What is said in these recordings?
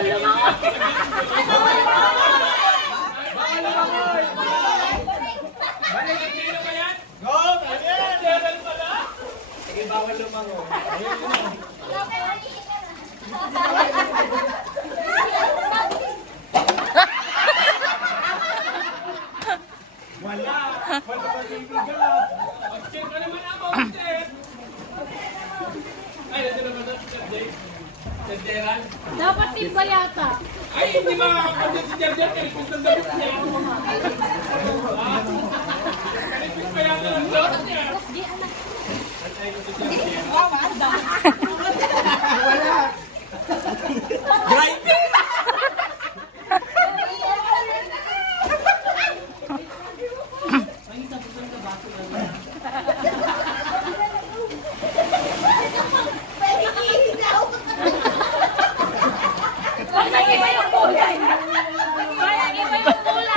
Sige, bawal lumango. Wala. Wala pa tinigal. Check ka naman ako, check. Ay, nandun naman ito, Chef Chef Dapat timba yata. Ay, hindi makakakontent si Chef Jay. Kalipis ng damit niya. Kalipis pa yata ng short niya. Wala. Driving!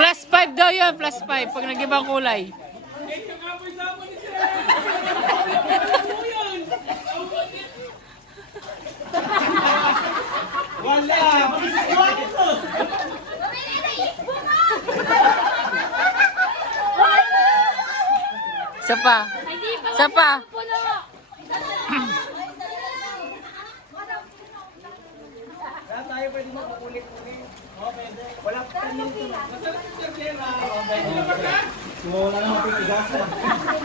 +5 daw yun, +5 pag nag-ibang kulay. Wala! Isa pa. Isa pa. Kaya tayo pwede magpapulit-pulit. Wala pa kami ito. Masarap si Chef Jay. Hindi naman ka? Wala naman pitigasan.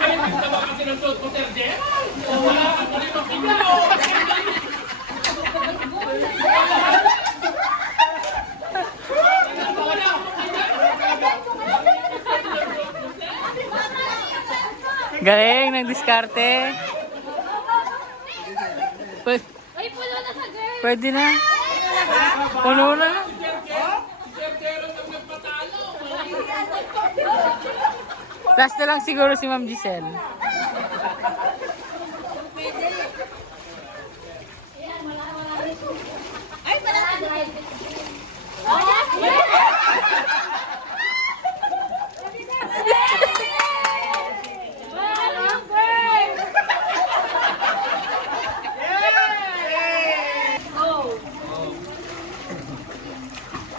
Ay, gusto ba kasi ng suot ko, Chef Jay? Wala ka pa rin magpiglaw. Galing, nag-diskarte. Ay, puno na sa girl. Pwede na. Puno na. Last na lang siguro si Ma'am Giselle.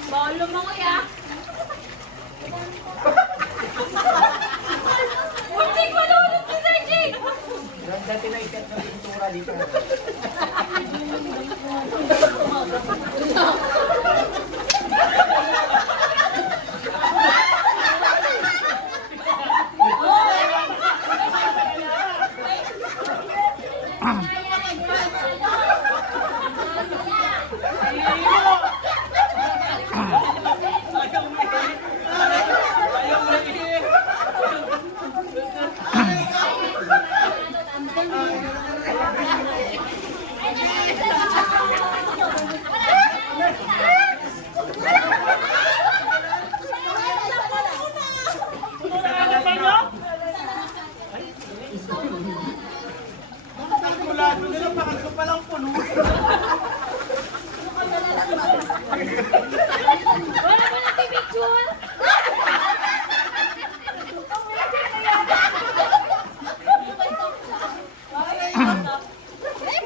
Bawal lumangoy ah. Hindi ko nahulog si Sir Jake. Dati na ikat ng pintura dito. Kalkulado nila, pangatlo pa lang puno. Wala mo na pipicture.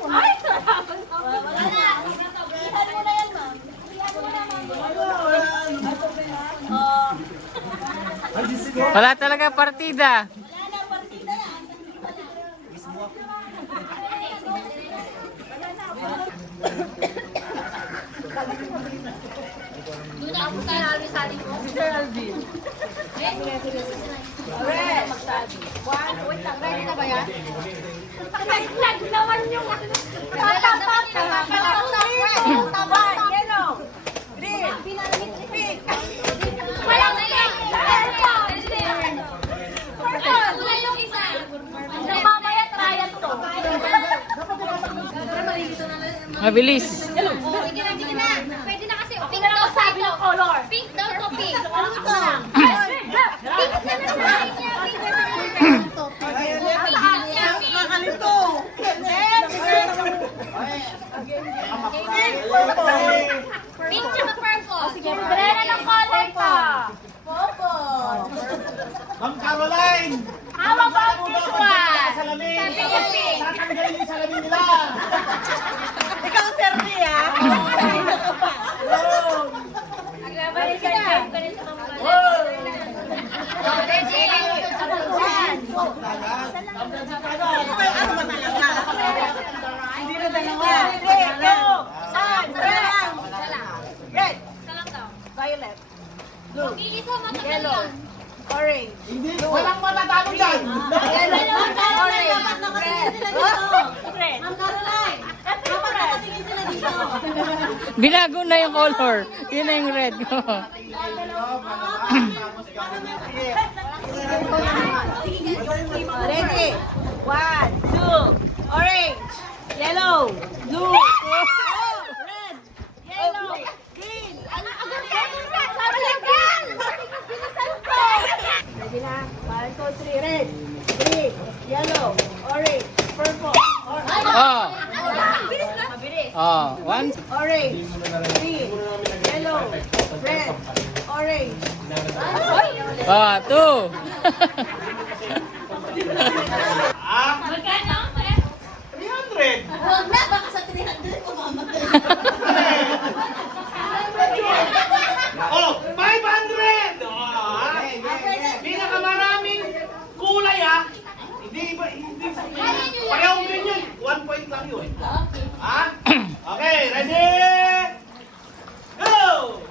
Ay, sarap. Wala na. Ihan mo na yan, ma'am. Ihan mo na, ma'am. Wala talaga partida. Doon ako sa Alvin sa atin mo. Sir Alvin. Alright. Wait lang, ready na ba yan? Naglag naman yung tatapat na tatapat. Yellow. Green. Pink. Walang pink. Purple. Yung isa. Mamaya trial to. Mabilis. Sige na. Pwede na kasi. Pink daw sabi ng color. Pink daw to pink. Ano to? Pink na na sa akin niya. Pink na na to. Kakalito! Pink tsaka purple. Sige, brena ng color ka. Ma'am Caroline! How about this one? Salamin! Sabi niya pink. Tatanggalin yung salamin nila! Ikaw, Sir Ria. Mag-iisa matagal yan. Orange. Walang matatalo dyan. Yellow. Orange. Red. Red. Ma'am Caroline. Dapat nakatingin sila dito. Binago na yung color. Yun na yung red ko. Ready? 1, 2. Orange. Yellow. Blue. Red. Yellow. Green. Ready na? 1, 2, 3. Red. Green. Yellow. Orange. Purple. Oh. Mabilis. Oh. One. Orange. Green. Yellow. Red. Orange. Oh. Two. Ah, Magkano? 300. Huwag na, baka sa 300 ko mamatay. Oh, 500! Oh, pinakamaraming kulay ha. Hindi ba, hindi. Parehong green yun. 1 point lang yun. Ha? Okay, ready? Go!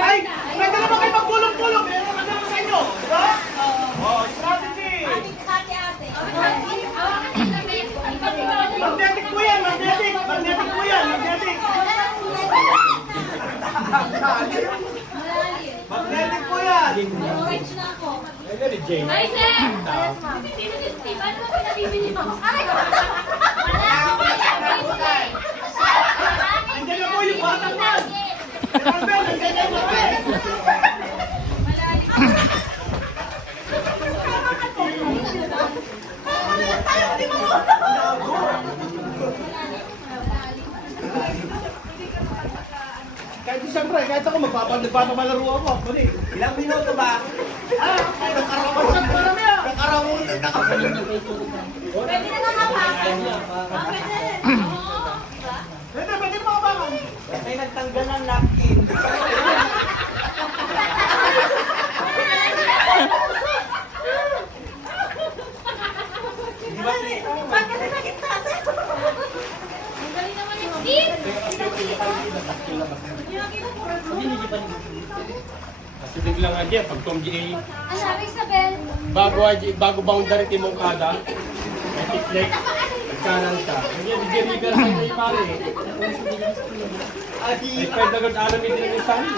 Ay, pwede naman kayo magpulong-pulong. Meron ka naman sa inyo. Diba? Oh, strategy. Magnetic po yan, magnetic. Magnetic po yan, magnetic. Magnetic po yan. Ay, sir! Sino si Steve? Ano ba pinabibili mo? Ay! Andiyan na po yung batang man. Mabel, andiyan na Mabel. Kahit siyempre, kahit ako magpapamalaro ako. Mali. Ilang minuto ba? Nakarawan pa namin ah. Nakarawan. Pwede na nakapakan. Pwede makabangan. May nagtanggal ng napkin. Ba't kasi sakit sa atin? Ang galing naman ni Steve! Kasi biglang aja, pag Tom G.A. Ang sabi Isabel, bago boundary timong kada, may tiklek, nagkanan siya. Hindi, bigyan sa iyo pare. Ay, pwede agad alam yung din yung sani.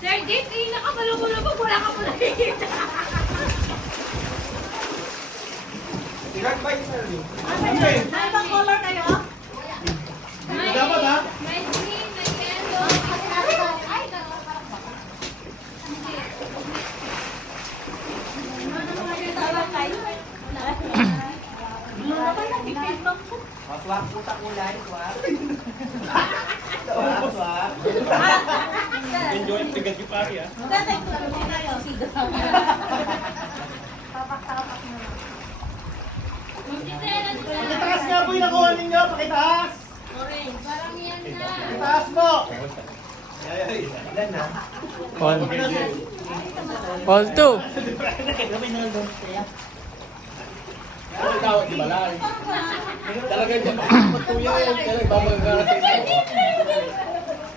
Sir Dick, eh, nakabalubulubog, wala ka po nakikita. Ilan ba yung sir? Ano bang color kayo? Dapat ha? May green, may yellow. Ay, Maswak puta kulay, swak. Swak. Enjoy ang tigas yung pare ah. Tatay ko lang tayo. Pakitaas nga po yung nakuha ninyo. Pakitaas. parang yan na. Pakitaas mo. Ilan na? All. All two. Ano tawag di balay? Talaga dyan, matuya yun. Talaga babagagara sa inyo.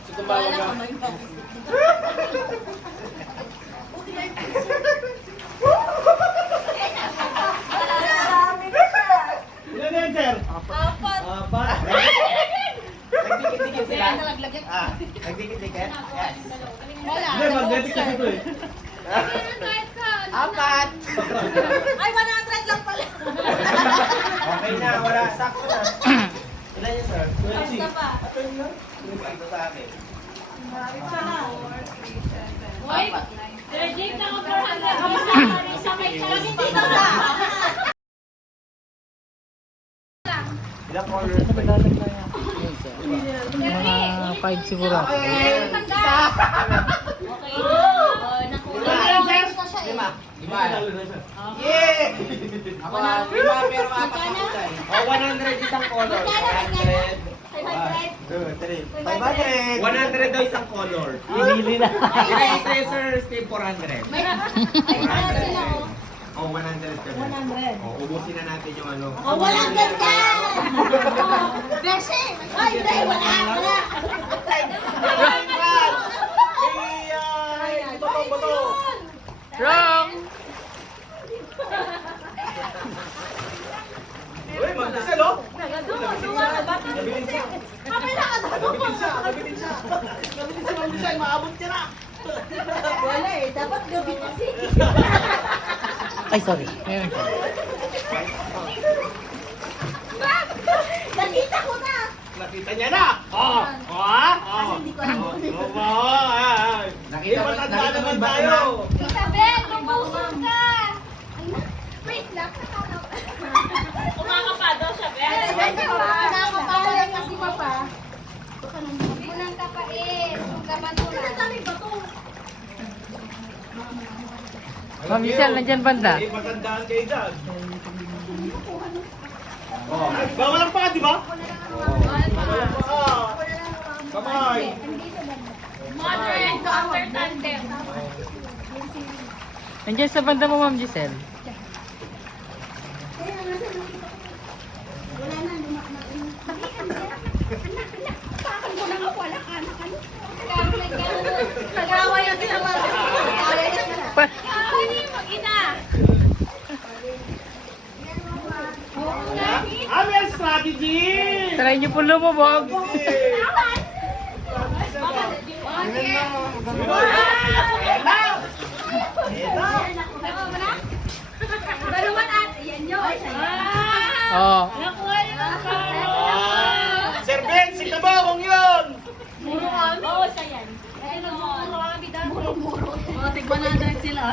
So tumawag ka. Ilan na yan, sir? Apat. Nagdikit-dikit sila? Nagdikit-dikit? Yes. Hindi, magnetic kasi ito eh. Kahit sa... Apat! Ay, 100 lang pala. Okay na, wala. Sakto na. Ilan yun, sir? Basta pa. Ito sa akin. Hoy, Sir Dick, naka 400 ka pa sa may challenge dito sa... Ilang colors ba? Mga 5 siguro. Okay. Lima. Yeah! Ako na, lima pero apat na kulay. Oh, 100 isang color. 100. 2, 3. 500. 100 daw isang color. Pinili na. Isa, sir, Steve, 400. 400. Oh, 100 ka na. 100. Oh, ubusin na natin yung ano. Oh, walang ganyan! Beshi! Ay, hindi, wala. Wrong! Uy, mag-isa, no? Wala eh, dapat gabi kasi. Ay, sorry. Ayun. Nakita ko na! Nakita niya na! Oo! Oo, ah! Oo! Hindi ko alam. Nakita naman tayo! Isabel, lumusong ka! Wait lang, Umakapa daw siya, Bel. Umakapa kasi papa. Unang kapain. Kabantunan. Ma'am Giselle, nandyan banda. Eh, magandaan kayo dyan. Oh. Bawal ang paa, di ba? Bawal ang paa. Kamay. Moderate to after tandem. Nandyan sa banda mo, Ma'am Giselle. Nagawa yan sila Pa- mag-ina. May strategy! Try niyo po lumubog. Baluan at, yan yun. Oh. Nakuha yun ang Sir Ben, si Tabawang yun! Oo, siya yan. Muro-muro. Oh, tig 100 sila.